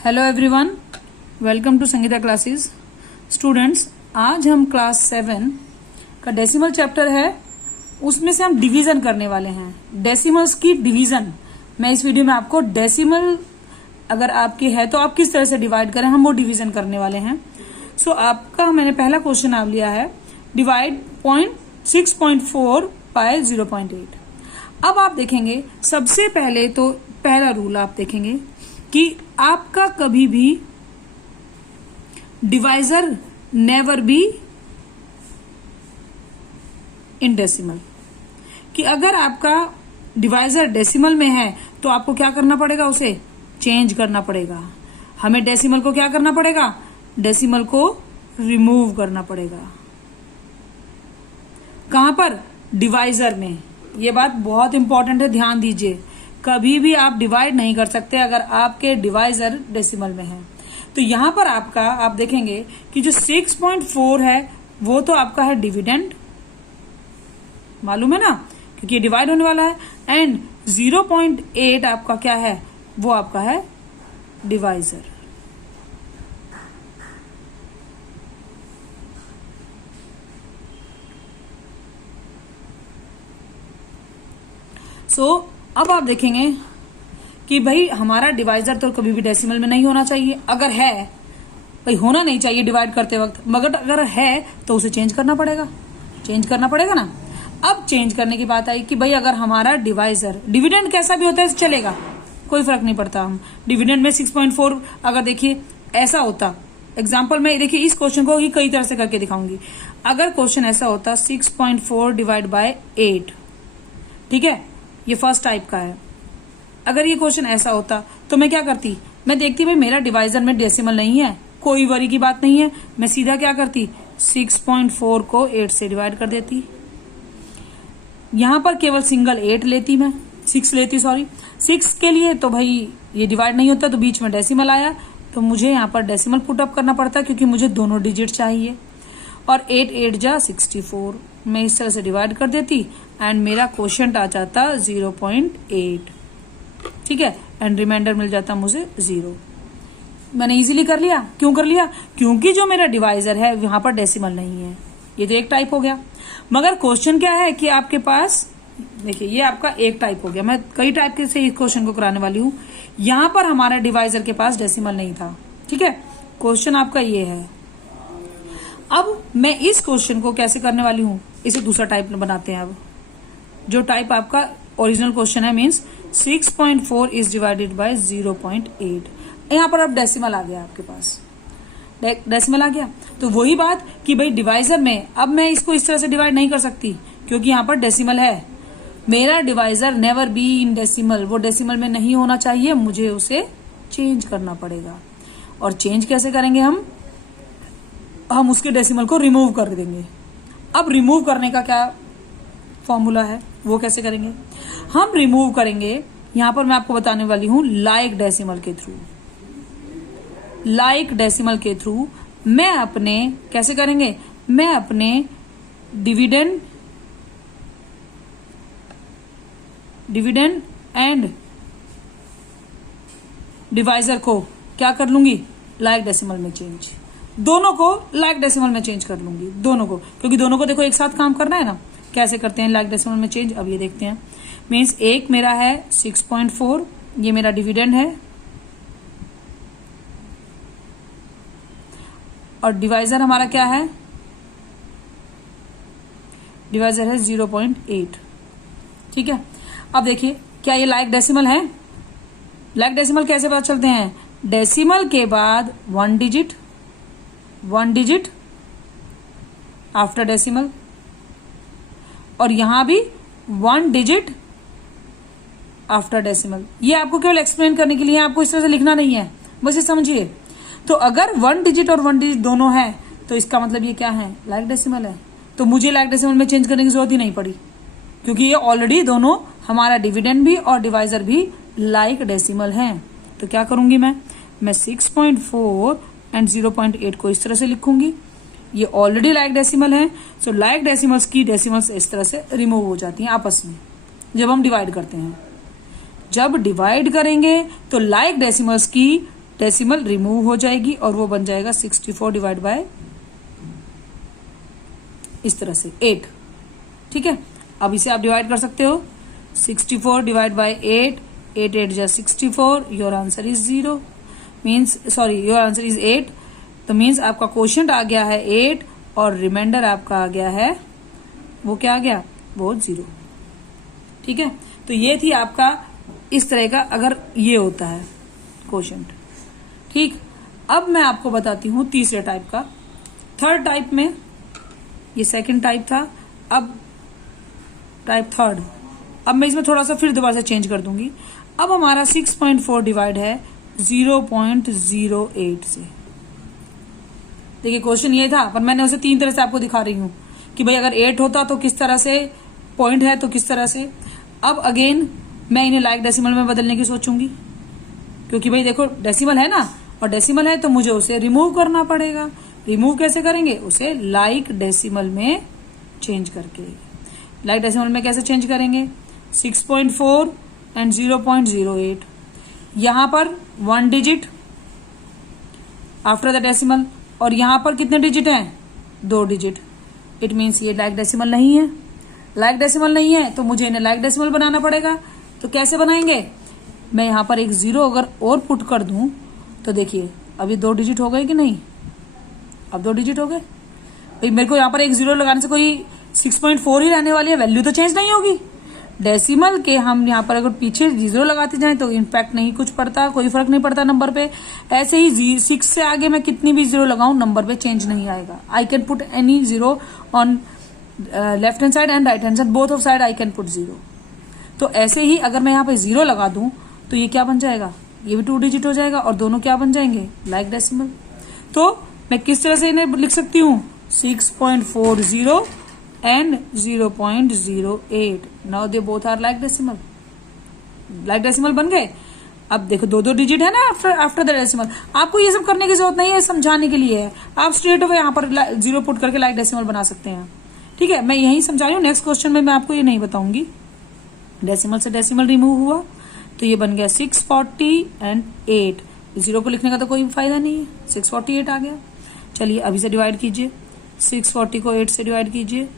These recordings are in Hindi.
Hello everyone, welcome to Sangeeta classes. Students, आज हम क्लास 7 का डेसिमल चैप्टर है, उसमें से हम डिवीजन करने वाले हैं। डेसिमल्स की डिवीजन। मैं इस वीडियो में आपको डेसिमल अगर आपकी है तो आप किस तरह से डिवाइड करें, हम वो डिवीजन करने वाले हैं। सो आपका मैंने पहला क्वेश्चन आप लिया है, डिवाइड 6.4 बाय 0.8। अब आप देखेंगे सबसे पहले तो पहला रूल आप देखेंगे कि आपका कभी भी divisor never be in decimal. कि अगर आपका डिवाइजर डेसिमल में है तो आपको क्या करना पड़ेगा, उसे चेंज करना पड़ेगा। हमें डेसिमल को क्या करना पड़ेगा, डेसिमल को रिमूव करना पड़ेगा। कहां पर, डिवाइजर में। ये बात बहुत इंपॉर्टेंट है, ध्यान दीजिए। कभी भी आप डिवाइड नहीं कर सकते अगर आपके डिवाइजर डेसिमल में है। तो यहां पर आपका आप देखेंगे कि जो 6.4 है वो तो आपका है डिविडेंड, मालूम है ना, क्योंकि ये डिवाइड होने वाला है। एंड 0.8 आपका क्या है, वो आपका है डिवाइजर। अब आप देखेंगे कि भाई हमारा डिवाइजर तो कभी भी डेसिमल में नहीं होना चाहिए। अगर है, भाई होना नहीं चाहिए डिवाइड करते वक्त, मगर अगर है तो उसे चेंज करना पड़ेगा, चेंज करना पड़ेगा ना। अब चेंज करने की बात आई कि भाई अगर हमारा डिवाइजर डिविडेंड कैसा भी होता है चलेगा, कोई फर्क नहीं पड़ता। हम डिविडेंड में 6.4 अगर देखिए ऐसा होता, एग्जाम्पल में देखिए इस क्वेश्चन को ही कई तरह से करके दिखाऊंगी। अगर क्वेश्चन ऐसा होता 6.4 डिवाइड बाय 8, ठीक है, ये फर्स्ट टाइप का है। अगर ये क्वेश्चन ऐसा होता तो मैं क्या करती, मैं देखती भाई मेरा डिवाइजर में डेसिमल नहीं है, कोई वरी की बात नहीं है, मैं सीधा क्या करती 6.4 को 8 से डिवाइड कर देती। यहां पर केवल सिंगल 8 लेती, मैं 6 लेती, सॉरी 6 के लिए। तो भाई ये डिवाइड नहीं होता तो बीच में डेसिमल आया तो मुझे यहाँ पर डेसिमल पुट अप करना पड़ता क्योंकि मुझे दोनों डिजिट चाहिए। और 8 8 जा 64, मैं इस तरह से डिवाइड कर देती एंड मेरा क्वोशिएंट आ जाता 0.8, ठीक है, एंड रिमाइंडर मिल जाता मुझे 0। मैंने इजीली कर लिया। क्यों कर लिया, क्योंकि जो मेरा डिवाइजर है वहां पर डेसिमल नहीं है। ये तो एक टाइप हो गया। मगर क्वेश्चन क्या है कि आपके पास देखिए ये आपका एक टाइप हो गया। मैं कई टाइप के से इस क्वेश्चन को कराने वाली हूं। यहां पर हमारा डिवाइजर के पास डेसिमल नहीं था, ठीक है, क्वेश्चन आपका ये है। अब मैं इस क्वेश्चन को कैसे करने वाली हूं, इसे दूसरा टाइप में बनाते हैं। अब जो टाइप आपका ओरिजिनल क्वेश्चन है, मीन्स 6.4 इज डिवाइडेड बाय 0.8। यहां पर अब डेसिमल आ गया, आपके पास डेसिमल आ गया। तो वही बात कि भाई डिवाइजर में अब मैं इसको इस तरह से डिवाइड नहीं कर सकती क्योंकि यहां पर डेसिमल है। मेरा divisor never be in decimal, वो डेसिमल में नहीं होना चाहिए, मुझे उसे चेंज करना पड़ेगा। और चेंज कैसे करेंगे, हम उसके डेसिमल को रिमूव कर देंगे। अब रिमूव करने का क्या फॉर्मूला है, वो कैसे करेंगे, हम रिमूव करेंगे। यहां पर मैं आपको बताने वाली हूं लाइक डेसिमल के थ्रू। लाइक डेसिमल के थ्रू मैं अपने कैसे करेंगे, मैं अपने डिविडेंड एंड डिवाइजर को क्या कर लूंगी, लाइक डेसिमल में चेंज। दोनों को लाइक डेसिमल में चेंज कर लूंगी, दोनों को, क्योंकि दोनों को देखो एक साथ काम करना है ना। कैसे करते हैं लाइक डेसिमल में चेंज, अब ये देखते हैं। मीन्स एक मेरा है 6.4, ये मेरा डिविडेंड है, और डिवाइजर हमारा क्या है, डिवाइजर है 0.8, ठीक है। अब देखिए क्या ये लाइक डेसिमल है। लाइक डेसिमल कैसे पता चलते हैं, डेसिमल के बाद 1 डिजिट आफ्टर डेसिमल, और यहां भी 1 डिजिट आफ्टर डेसिमल। ये आपको केवल एक्सप्लेन करने के लिए, आपको इस तरह से लिखना नहीं है, बस ये समझिए। तो अगर 1 डिजिट और 1 डिजिट दोनों है तो इसका मतलब ये क्या है, लाइक डेसिमल है। तो मुझे लाइक डेसिमल में चेंज करने की जरूरत ही नहीं पड़ी क्योंकि ये ऑलरेडी दोनों, हमारा डिविडेंड भी और डिवाइजर भी लाइक डेसिमल है। तो क्या करूंगी मैं 6.4 एंड 0.8 को इस तरह से लिखूंगी। ये ऑलरेडी लाइक डेसिमल है, सो लाइक डेसिमल्स की डेसिमल्स इस तरह से रिमूव हो जाती हैं आपस में जब हम डिवाइड करते हैं। जब डिवाइड करेंगे तो लाइक डेसिमल्स की डेसिमल रिमूव हो जाएगी और वो बन जाएगा 64 डिवाइड बाय इस तरह से 8। ठीक है, अब इसे आप डिवाइड कर सकते हो 64 डिवाइड बाय 8, 8 8 जा 64, your answer is 0 means your answer is 8। तो मीन्स आपका क्वोशिएंट आ गया है 8 और रिमाइंडर आपका आ गया है, वो क्या आ गया, वो 0। ठीक है, तो ये थी आपका इस तरह का अगर ये होता है क्वोशिएंट। ठीक, अब मैं आपको बताती हूं तीसरे टाइप का। थर्ड टाइप में, ये सेकंड टाइप था, अब टाइप थर्ड। अब मैं इसमें थोड़ा सा फिर दोबारा से चेंज कर दूंगी। अब हमारा 6.4 डिवाइड है 0.08 से। देखिए क्वेश्चन ये था, पर मैंने उसे 3 तरह से आपको दिखा रही हूं कि भाई अगर 8 होता तो किस तरह से, पॉइंट है तो किस तरह से। अब अगेन मैं इन्हें लाइक डेसिमल में बदलने की सोचूंगी, क्योंकि भाई देखो डेसिमल है ना, और डेसिमल है तो मुझे उसे रिमूव करना पड़ेगा। रिमूव कैसे करेंगे, उसे लाइक डेसिमल में चेंज करके। लाइक डेसिमल में कैसे चेंज करेंगे, 6.4 एंड 0.08, यहां पर 1 डिजिट आफ्टर द डेसिमल, और यहां पर कितने डिजिट हैं, 2 डिजिट। इट मीन्स ये लाइक डेसिमल नहीं है। लाइक डेसिमल नहीं है तो मुझे इन्हें लाइक डेसिमल बनाना पड़ेगा। तो कैसे बनाएंगे, मैं यहां पर एक 0 अगर और पुट कर दूं तो देखिए अभी 2 डिजिट हो गए कि नहीं, अब 2 डिजिट हो गए। भाई मेरे को यहां पर एक 0 लगाने से कोई 6.4 ही रहने वाली है, वैल्यू तो चेंज नहीं होगी। डेसिमल के हम यहाँ पर अगर पीछे 0 लगाते जाएं तो इम्पैक्ट नहीं कुछ पड़ता, कोई फर्क नहीं पड़ता नंबर पे। ऐसे ही 6 से आगे मैं कितनी भी 0 लगाऊं नंबर पे चेंज नहीं आएगा। I can put any 0 on left hand side and right hand side, both of side I can put 0। तो ऐसे ही अगर मैं यहाँ पे 0 लगा दूं तो ये क्या बन जाएगा, ये भी 2 डिजिट हो जाएगा और दोनों क्या बन जाएंगे, लाइक डेसिमल। तो मैं किस तरह से इन्हें लिख सकती हूँ, 6.40 and 0.08, now they both are like decimal, like decimal बन गए। अब देखो 2 डिजिट है ना आफ्टर द डेसिमल। आपको ये सब करने की जरूरत नहीं है, समझाने के लिए है। आप स्ट्रेट अवे यहाँ पर 0 पुट करके लाइक डेसिमल बना सकते हैं। ठीक है, मैं यही समझा रही हूँ। नेक्स्ट क्वेश्चन में मैं आपको ये नहीं बताऊंगी। डेसिमल से डेसिमल रिमूव हुआ तो ये बन गया 640 एंड 8। 0 को लिखने का तो कोई फायदा नहीं है, 648 आ गया। चलिए अभी से डिवाइड कीजिए, 640 को 8 से डिवाइड कीजिए,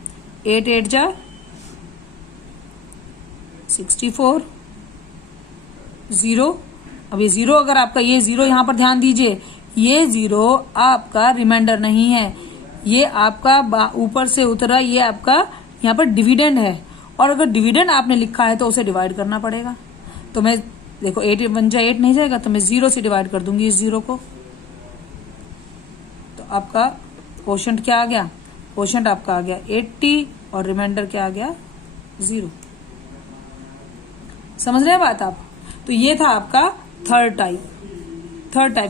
8 8 जा 64, 0। अब ये 0 अगर आपका, ये 0 यहां पर ध्यान दीजिए, ये 0 आपका रिमाइंडर नहीं है, ये आपका ऊपर से उतरा, ये आपका यहाँ पर डिविडेंड है। और अगर डिविडेंड आपने लिखा है तो उसे डिवाइड करना पड़ेगा। तो मैं देखो 8 बन जाए 8 नहीं जाएगा, तो मैं 0 से डिवाइड कर दूंगी इस 0 को। तो आपका क्वोशिएंट क्या आ गया, क्वोशिएंट आपका आ गया 80 और रिमाइंडर क्या आ गया, 0। समझ रहे हैं बात आप। तो ये था आपका थर्ड टाइप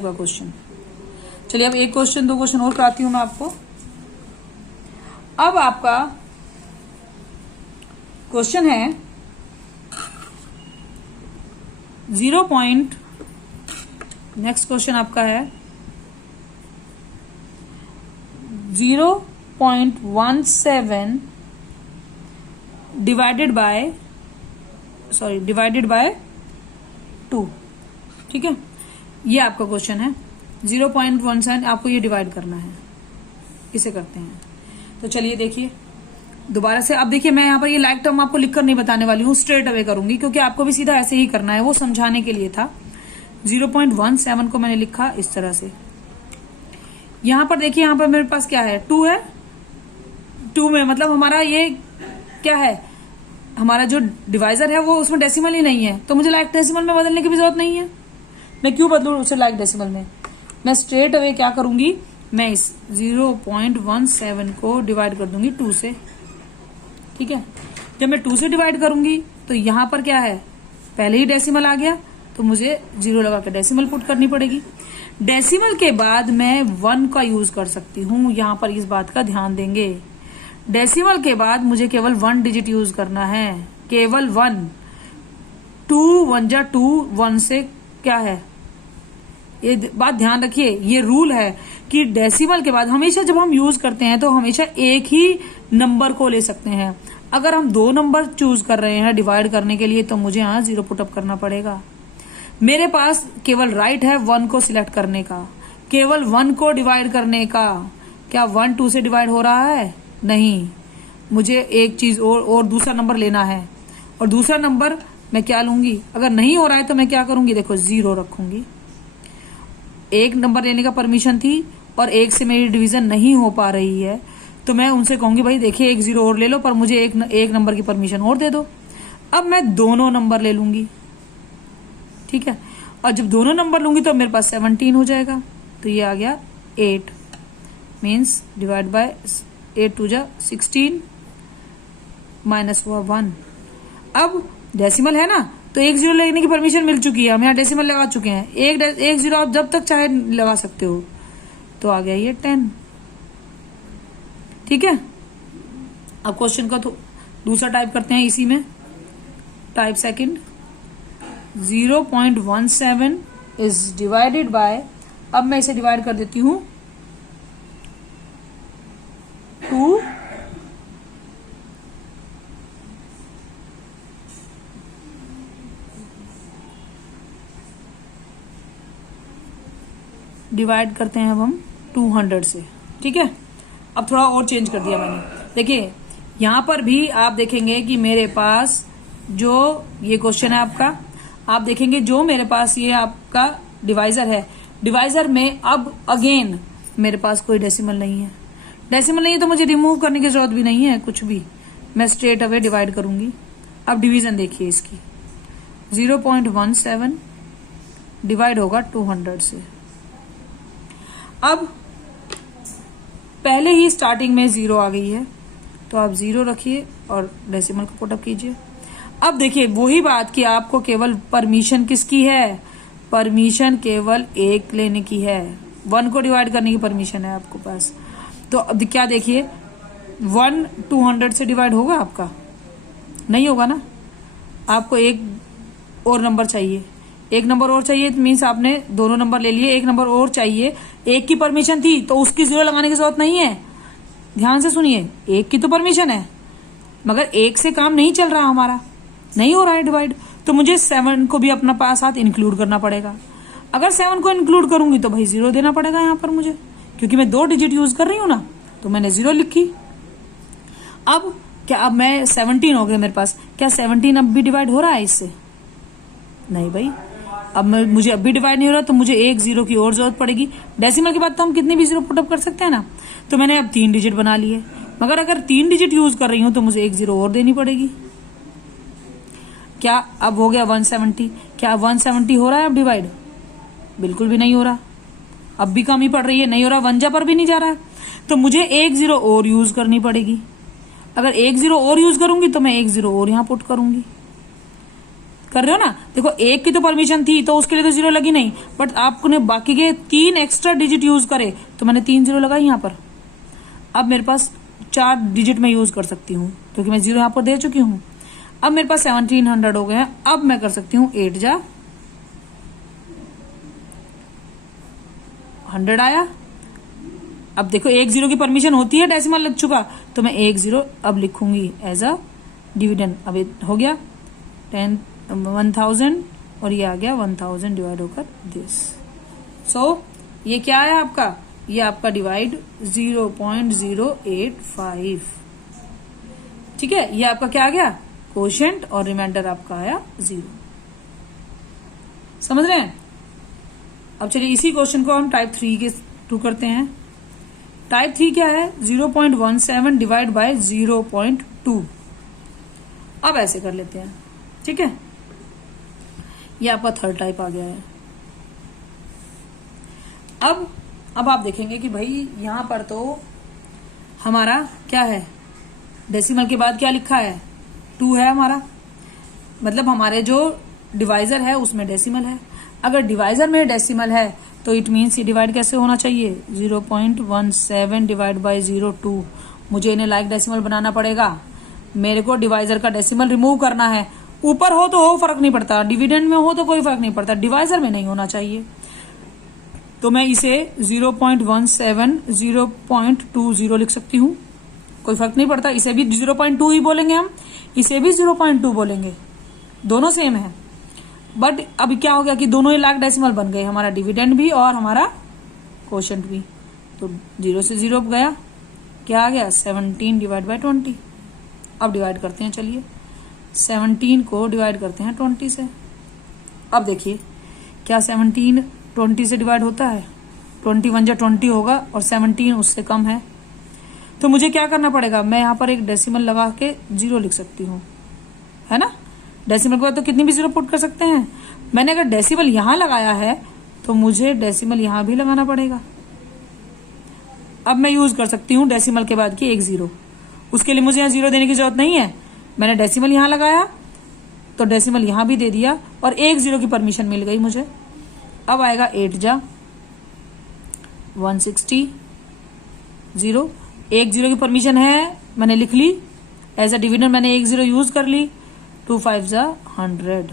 का क्वेश्चन। चलिए अब एक क्वेश्चन 2 क्वेश्चन और कराती हूं मैं आपको। अब आपका क्वेश्चन है 0. नेक्स्ट क्वेश्चन आपका है 0.17 डिवाइडेड बाय 2। ठीक है, ये आपका क्वेश्चन है। 0.17 आपको ये डिवाइड करना है, इसे करते हैं। तो चलिए देखिए दोबारा से। अब देखिए मैं यहाँ पर ये लाइक टर्म आपको लिखकर नहीं बताने वाली हूँ, स्ट्रेट अवे करूंगी, क्योंकि आपको भी सीधा ऐसे ही करना है, वो समझाने के लिए था। 0.17 को मैंने लिखा इस तरह से। यहां पर देखिए, यहां पर मेरे पास क्या है, 2 है। 2 में मतलब हमारा ये क्या है, हमारा जो डिवाइजर है वो उसमें डेसिमल ही नहीं है, तो मुझे लाइक डेसिमल में बदलने की भी जरूरत नहीं है। मैं क्यों बदलूं उसे लाइक डेसिमल में, मैं स्ट्रेट अवे क्या करूंगी, मैं इस 0.17 को डिवाइड कर दूंगी 2 से। ठीक है, जब मैं 2 से डिवाइड करूंगी तो यहां पर क्या है, पहले ही डेसिमल आ गया, तो मुझे 0 लगा के डेसिमल पुट करनी पड़ेगी। डेसिमल के बाद मैं 1 का यूज कर सकती हूं, यहां पर इस बात का ध्यान देंगे। डेसिमल के बाद मुझे केवल 1 डिजिट यूज करना है, केवल 1। 2 1 जा 2, 1 से क्या है, ये बात ध्यान रखिए। ये रूल है कि डेसिमल के बाद हमेशा जब हम यूज करते हैं तो हमेशा एक ही नंबर को ले सकते हैं। अगर हम 2 नंबर चूज कर रहे हैं डिवाइड करने के लिए तो मुझे यहाँ 0 पुटअप करना पड़ेगा। मेरे पास केवल राइट है 1 को सिलेक्ट करने का, केवल 1 को डिवाइड करने का। क्या 1 2 से डिवाइड हो रहा है? नहीं। मुझे एक चीज और दूसरा नंबर लेना है, और दूसरा नंबर मैं क्या लूंगी? अगर नहीं हो रहा है तो मैं क्या करूंगी? देखो 0 रखूंगी। एक नंबर लेने का परमिशन थी और एक से मेरी डिवीजन नहीं हो पा रही है, तो मैं उनसे कहूंगी भाई देखिए एक 0 और ले लो, पर मुझे एक नंबर की परमिशन और दे दो। अब मैं दोनों नंबर ले लूंगी, ठीक है। और जब दोनों नंबर लूंगी तो मेरे पास 17 हो जाएगा, तो ये आ गया 8 मीन्स डिवाइड बाय 8 2 जा 16 माइनस हुआ 1। अब डेसिमल है ना, तो एक 0 लेने की परमिशन मिल चुकी है, हम यहाँ डेसिमल लगा चुके हैं। एक 0 आप जब तक चाहे लगा सकते हो। तो आ गया ये 10, ठीक है। अब क्वेश्चन का तो दूसरा टाइप करते हैं इसी में। Type second, 0.17 is divided by, अब मैं इसे डिवाइड कर देती हूं 2 डिवाइड करते हैं अब हम 200 से, ठीक है। अब थोड़ा और चेंज कर दिया मैंने। देखिए यहां पर भी आप देखेंगे कि मेरे पास जो ये क्वेश्चन है आपका, आप देखेंगे जो मेरे पास ये आपका डिवाइजर है, डिवाइजर में अब अगेन मेरे पास कोई डेसिमल नहीं है। डेसिमल नहीं है तो मुझे रिमूव करने की जरूरत भी नहीं है कुछ भी, मैं स्ट्रेट अवे डिवाइड करूंगी। अब डिवीजन देखिए इसकी, 0.17 डिवाइड होगा 200 से। अब पहले ही स्टार्टिंग में 0 आ गई है, तो आप 0 रखिए और डेसिमल को पुटअप कीजिए। अब देखिए वही बात कि आपको केवल परमिशन किसकी है? परमिशन केवल एक लेने की है, 1 को डिवाइड करने की परमिशन है आपको पास। तो अब क्या देखिए 1 200 से डिवाइड होगा आपका? नहीं होगा ना। आपको एक और नंबर चाहिए, एक नंबर और चाहिए, मीन्स आपने दोनों नंबर ले लिए, एक नंबर और चाहिए। एक की परमिशन थी तो उसकी 0 लगाने की जरूरत नहीं है। ध्यान से सुनिए, एक की तो परमिशन है मगर एक से काम नहीं चल रहा, हमारा नहीं हो रहा है डिवाइड, तो मुझे 7 को भी अपना पास साथ इंक्लूड करना पड़ेगा। अगर 7 को इंक्लूड करूंगी तो भाई 0 देना पड़ेगा यहाँ पर मुझे, क्योंकि मैं 2 डिजिट यूज कर रही हूं ना, तो मैंने 0 लिखी। अब क्या, अब मैं 17 हो गया मेरे पास, क्या 17 अब भी डिवाइड हो रहा है इससे? नहीं भाई, अब मुझे अब भी डिवाइड नहीं हो रहा, तो मुझे एक 0 की और जरूरत पड़ेगी। डेसिमल के बाद तो हम कितनी भी 0 पुटअप कर सकते हैं ना, तो मैंने अब 3 डिजिट बना लिए, मगर अगर 3 डिजिट यूज कर रही हूं तो मुझे एक 0 और देनी पड़ेगी। क्या अब हो गया 170? क्या 170 हो रहा है अब डिवाइड? बिल्कुल भी नहीं हो रहा, अब भी कम ही पड़ रही है, नहीं हो रहा, 1 पर भी नहीं जा रहा है, तो मुझे एक 0 और यूज करनी पड़ेगी। अगर एक 0 और यूज करूंगी तो मैं एक 0 और यहां पुट करूंगी। कर रहे हो ना? देखो एक की तो परमिशन थी तो उसके लिए तो 0 लगी नहीं, बट आपने बाकी के 3 एक्स्ट्रा डिजिट यूज करे तो मैंने 3 0 लगाई यहां पर। अब मेरे पास 4 डिजिट में यूज कर सकती हूँ क्योंकि मैं 0 यहां पर दे चुकी हूँ। अब मेरे पास 1700 हो गए हैं। अब मैं कर सकती हूँ 8 जा 100 आया। अब देखो एक 0 की परमिशन होती है, डेसिमल लग चुका, तो मैं एक 0 अब लिखूंगी एज अ डिविडेंड। अब हो गया 1000 और ये आ गया 1000 डिवाइड होकर दिस। सो ये क्या है आपका? ये आपका डिवाइड 0.085, ठीक है। ये आपका क्या आ गया? कोशेंट, और रिमाइंडर आपका आया 0। समझ रहे हैं? अब चलिए इसी क्वेश्चन को हम टाइप 3 के थ्रू करते हैं। टाइप 3 क्या है? 0.17 डिवाइड बाय 0.2। अब ऐसे कर लेते हैं, ठीक है। ये आपका थर्ड टाइप आ गया है। अब आप देखेंगे कि भाई यहां पर तो हमारा क्या है, डेसिमल के बाद क्या लिखा है? 2 है हमारा, मतलब हमारे जो डिवाइजर है उसमें डेसिमल है। अगर डिवाइजर में डेसिमल है तो इट मीन्स ये डिवाइड कैसे होना चाहिए? 0.17 डिवाइड बाय 0.2। मुझे इन्हें लाइक डेसिमल बनाना पड़ेगा। मेरे को डिवाइजर का डेसिमल रिमूव करना है। ऊपर हो तो हो, फर्क नहीं पड़ता, डिविडेंड में हो तो कोई फर्क नहीं पड़ता, डिवाइजर में नहीं होना चाहिए। तो मैं इसे 0.17 0.20 लिख सकती हूँ, कोई फर्क नहीं पड़ता। इसे भी 0.2 ही बोलेंगे हम, इसे भी 0.2 बोलेंगे, दोनों सेम है। बट अभी क्या हो गया कि दोनों ही लाख डेसिमल बन गए, हमारा डिविडेंड भी और हमारा कोशेंट भी। तो 0 से 0 गया, क्या आ गया 17 डिवाइड बाई 20। अब डिवाइड करते हैं, चलिए 17 को डिवाइड करते हैं 20 से। अब देखिए क्या 17 20 से डिवाइड होता है, 21 जा 20 होगा और 17 उससे कम है। तो मुझे क्या करना पड़ेगा, मैं यहाँ पर एक डेसिमल लगा के 0 लिख सकती हूँ, है ना। डेसिमल के बाद तो कितनी भी 0 पुट कर सकते हैं। मैंने अगर डेसिमल यहां लगाया है तो मुझे डेसिमल यहां भी लगाना पड़ेगा। अब मैं यूज कर सकती हूँ डेसिमल के बाद की एक 0। उसके लिए मुझे यहाँ 0 देने की जरूरत नहीं है। मैंने डेसिमल यहां लगाया तो डेसिमल यहां भी दे दिया और एक 0 की परमिशन मिल गई मुझे। अब आएगा 8 जा 160 0, एक 0 की परमिशन है, मैंने लिख ली। एज अ डिविडेंड मैंने एक 0 यूज कर ली। 2 5 जा 100,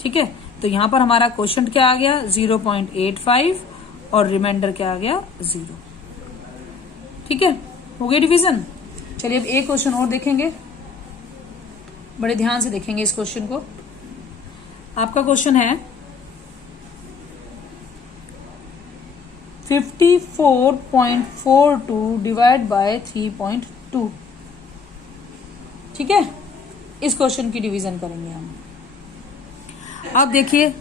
ठीक है। तो यहां पर हमारा क्वोशंट क्या आ गया 0.85 और रिमाइंडर क्या आ गया 0, ठीक है। हो गई डिवीजन। चलिए अब एक क्वेश्चन और देखेंगे, बड़े ध्यान से देखेंगे इस क्वेश्चन को। आपका क्वेश्चन है 54.42 डिवाइड बाय 3.2, ठीक है। इस क्वेश्चन की डिवीजन करेंगे हम। अब देखिए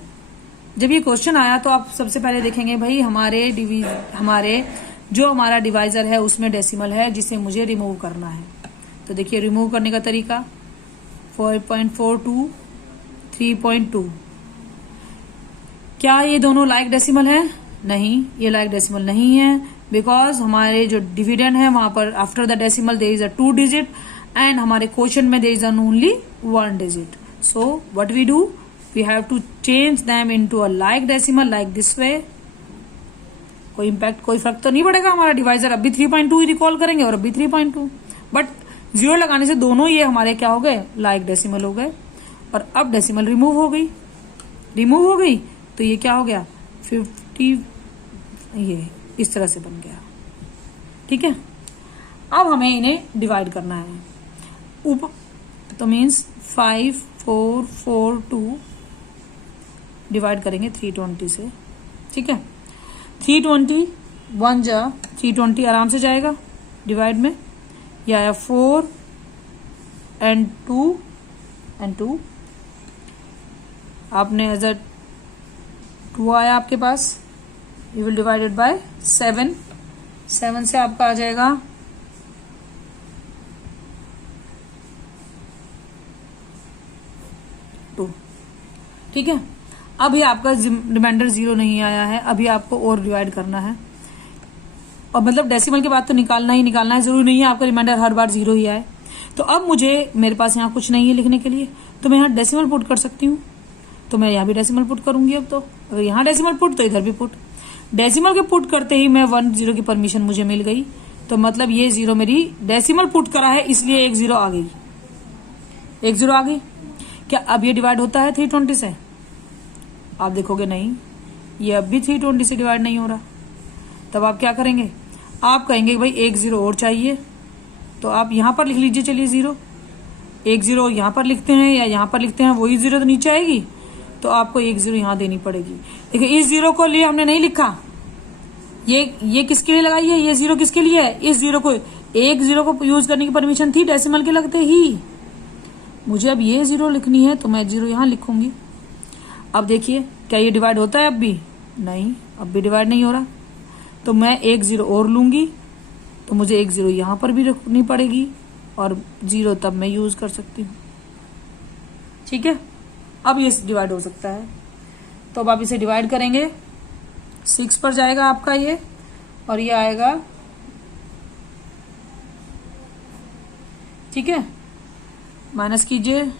जब ये क्वेश्चन आया तो आप सबसे पहले देखेंगे भाई हमारे जो हमारा डिवाइजर है उसमें डेसिमल है जिसे मुझे रिमूव करना है। तो देखिए रिमूव करने का तरीका 4.42 3.2, क्या ये दोनों लाइक डेसिमल है? नहीं, ये लाइक डेसिमल नहीं है, बिकॉज हमारे जो डिविडेंड है वहां पर after the decimal there is a 2 digit and हमारे क्वोशंट में there is an only 1 digit. So what we do, we have to change them into a like decimal like this way. कोई इम्पैक्ट, कोई फर्क तो नहीं पड़ेगा। हमारा डिवाइजर अभी 3.2 ही रिकॉल करेंगे और अभी 3.2, बट 0 लगाने से दोनों ये हमारे क्या हो गए लाइक डेसिमल हो गए। और अब डेसिमल रिमूव हो गई तो ये क्या हो गया 50, ये इस तरह से बन गया, ठीक है। अब हमें इन्हें डिवाइड करना है तो मीन्स 5442 डिवाइड करेंगे 320 से, ठीक है। 320 1 जा 320 आराम से जाएगा डिवाइड में, या आया 4 and 2 आपने एज अ 2 आया आपके पास, यू विल डिवाइडेड बाय 7 से आपका आ जाएगा 2, ठीक है। अभी आपका रिमाइंडर 0 नहीं आया है, अभी आपको और डिवाइड करना है। और मतलब डेसिमल के बाद तो निकालना है, जरूरी नहीं है आपका रिमाइंडर हर बार 0 ही आए। तो अब मेरे पास यहाँ कुछ नहीं है लिखने के लिए, तो मैं यहाँ डेसिमल पुट कर सकती हूँ। तो मैं यहाँ भी डेसिमल पुट करूंगी। अब तो अगर यहाँ डेसिमल पुट तो इधर भी पुट। डेसिमल के पुट करते ही मैं 1 0 की परमिशन मुझे मिल गई, तो मतलब ये 0 मेरी डेसिमल पुट करा है इसलिए एक 0 आ गई, क्या अब ये डिवाइड होता है 320 से? आप देखोगे नहीं, ये अब भी 320 से डिवाइड नहीं हो रहा। तब आप क्या करेंगे, आप कहेंगे भाई एक 0 और चाहिए, तो आप यहां पर लिख लीजिए। चलिए 0 एक 0 यहां पर लिखते हैं या यहां पर लिखते हैं, वही 0 तो नीचे आएगी, तो आपको एक 0 यहां देनी पड़ेगी। देखिए इस 0 को लिए हमने नहीं लिखा, ये किसके लिए लगाई है, ये 0 किसके लिए है, इस 0 को, एक 0 को यूज करने की परमिशन थी डेसिमल के लगते ही। मुझे अब ये 0 लिखनी है तो मैं 0 यहां लिखूंगी। अब देखिए क्या ये डिवाइड होता है? अब भी नहीं, अब भी डिवाइड नहीं हो रहा। तो मैं एक 0 और लूंगी, तो मुझे एक 0 यहां पर भी रखनी पड़ेगी और 0 तब मैं यूज कर सकती हूँ, ठीक है। अब ये डिवाइड हो सकता है, तो अब आप इसे डिवाइड करेंगे 6 पर जाएगा आपका ये, और ये आएगा, ठीक है। माइनस कीजिए,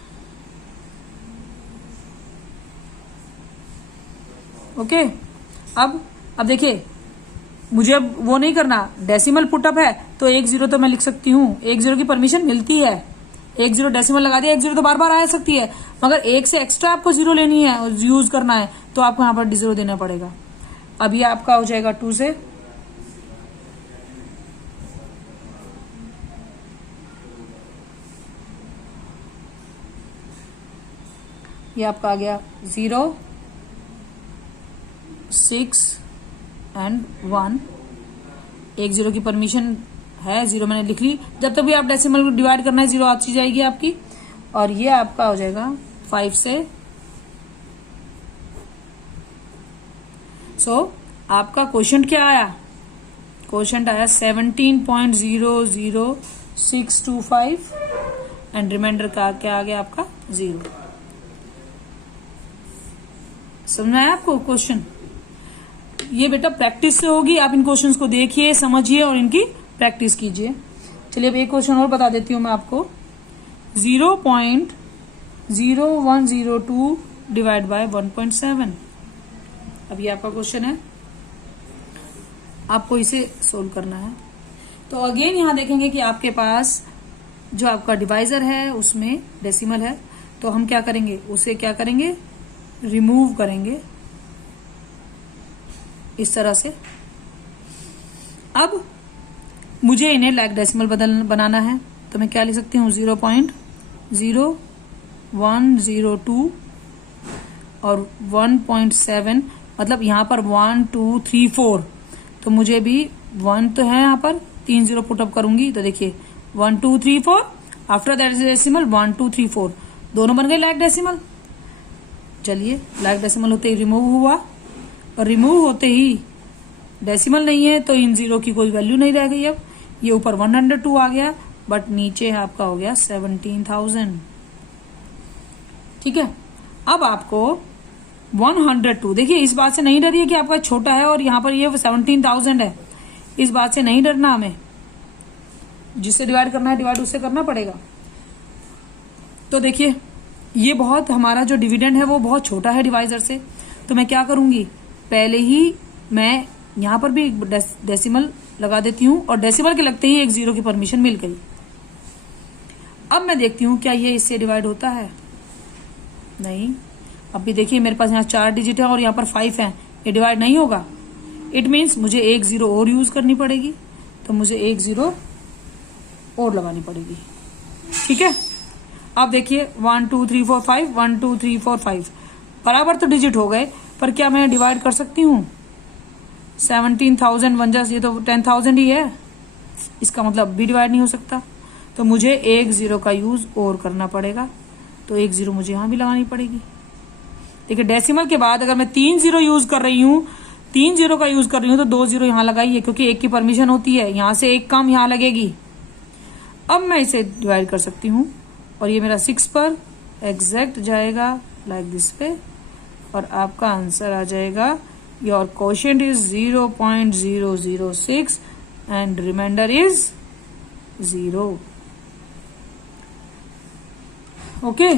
ओके। अब देखिए मुझे अब वो नहीं करना, डेसिमल पुटअप है तो एक 0 तो मैं लिख सकती हूँ, एक 0 की परमिशन मिलती है। एक 0 डेसिमल लगा दिया, एक 0 तो बार बार आ सकती है, मगर एक से एक्स्ट्रा आपको 0 लेनी है और यूज करना है तो आपको यहाँ पर 0 देना पड़ेगा। अब ये आपका हो जाएगा 2 से, ये आपका आ गया 0, 6 एंड 1। एक 0 की परमिशन है, 0 मैंने लिख ली। जब तक भी आप डेसिमल को डिवाइड करना है 0 आती जाएगी आपकी। और ये आपका हो जाएगा 5 से। आपका क्वोशंट क्या आया? क्वोशंट आया 17.00625 एंड रिमाइंडर का क्या आ गया आपका 0। समझ में आया आपको क्वेश्चन? ये बेटा प्रैक्टिस से होगी। आप इन क्वेश्चंस को देखिए, समझिए और इनकी प्रैक्टिस कीजिए। चलिए अब एक क्वेश्चन और बता देती हूं मैं आपको। 0.0102 डिवाइड बाय 1.7। अब ये आपका क्वेश्चन है, आपको इसे सोल्व करना है। तो अगेन यहां देखेंगे कि आपके पास जो आपका डिवाइजर है उसमें डेसिमल है, तो हम क्या करेंगे, उसे क्या करेंगे, रिमूव करेंगे इस तरह से। अब मुझे इन्हें लाइक डेसिमल बनाना है, तो मैं क्या लिख सकती हूँ, 0.0102 और 1.7, मतलब यहां पर 1 2 3 4, तो मुझे भी 1 तो है, यहां पर 3 0 पुटअप करूंगी, तो देखिए 1 2 3 4, आफ्टर दैट डेसिमल 1 2 3 4, दोनों बन गए लाइक डेसिमल। चलिए लाइक डेसिमल होते ही रिमूव हुआ, और रिमूव होते ही डेसिमल नहीं है तो इन 0 की कोई वैल्यू नहीं रह गई। अब ये ऊपर 102 आ गया, बट नीचे आपका हो गया 17,000। ठीक है, अब आपको 102, देखिए इस बात से नहीं डरिए कि आपका छोटा है और यहाँ पर ये 17,000 है, इस बात से नहीं डरना हमें। जिससे डिवाइड करना है डिवाइड उससे करना पड़ेगा। तो देखिए ये बहुत, हमारा जो डिविडेंड है वो बहुत छोटा है डिवाइजर से, तो मैं क्या करूंगी, पहले ही मैं यहां पर भी एक डेसिमल लगा देती हूं, और डेसिमल के लगते ही एक 0 की परमिशन मिल गई। अब मैं देखती हूं क्या ये इससे डिवाइड होता है, नहीं। अब भी देखिए मेरे पास यहाँ 4 डिजिट है और यहाँ पर 5 है, ये डिवाइड नहीं होगा। इट मीन्स मुझे एक 0 और यूज करनी पड़ेगी, तो मुझे एक 0 और लगानी पड़ेगी। ठीक है, अब देखिए 1 2 3 4 5, 1 2 3 4 5 बराबर तो डिजिट हो गए, पर क्या मैं डिवाइड कर सकती हूँ? 17,000 बन जा, ये तो 10,000 ही है, इसका मतलब भी डिवाइड नहीं हो सकता, तो मुझे एक 0 का यूज और करना पड़ेगा, तो एक 0 मुझे यहां भी लगानी पड़ेगी। देखिए डेसिमल के बाद अगर मैं 3 0 यूज कर रही हूँ, 3 0 का यूज कर रही हूँ, तो 2 0 यहां लगाइए, क्योंकि एक की परमिशन होती है, यहां से एक कम यहां लगेगी। अब मैं इसे डिवाइड कर सकती हूँ, और ये मेरा 6 पर एग्जैक्ट जाएगा लाइक दिस पे, और आपका आंसर आ जाएगा, your quotient is 0.006 and remainder is 0। Okay,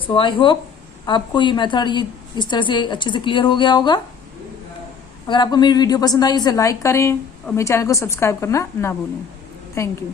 so I hope आपको ये मेथड ये इस तरह से अच्छे से क्लियर हो गया होगा। अगर आपको मेरी वीडियो पसंद आई इसे लाइक करें और मेरे चैनल को सब्सक्राइब करना ना भूलें। Thank you.